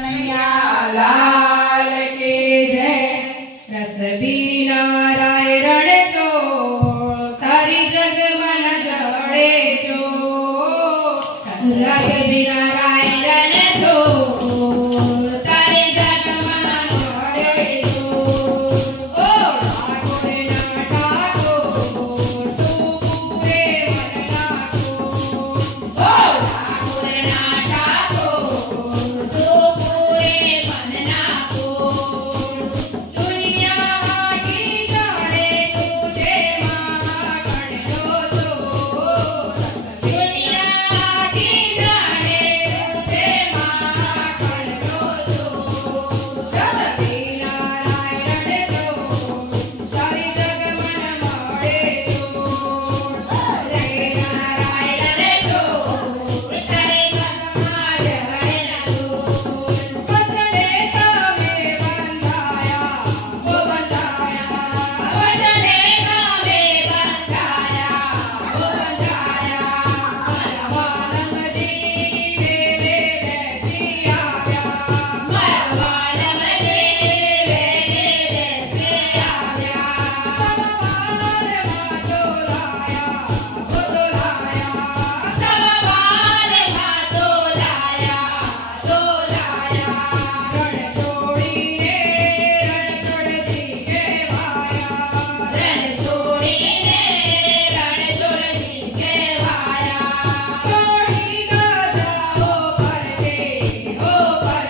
કનૈયા લાલ કી જય રસ બીના રાય રણે જો તારી જગ મન જડે જો રસ બીના રાય રણે જો તારી જગ મન જડે જો ઓ ઠાકોર ના ઠાકોર તું પૂરે મન નાખો ઓ ઠાકોર ના ઠાકોર તું પૂરે મન નાખો દુનિયા કી જાણે તુજે માં કણજો તો દુનિયા કી જાણે તુજે માં કણજો તો રસી નારાયણ જો તારી જગ મન મળે જો રે નારાયણ જો તારે જગમાં જડે જો વચને તમે બંધાયા ઓ બંધાયા વચને તમે બંધાયા ઓ બંધાયા મારા વાલમજી વેલે બેસી આવ્યા મારા વાલમજી વેલે બેસી આવ્યા સવારમાં જોલાયા સવારમાં જોલાયા રણ છોડીને રણછોડજી કહેવાયા રણ છોડીને રણછોડજી કહેવાયા છોડી ગજાઓ પરતે ઓ પરતે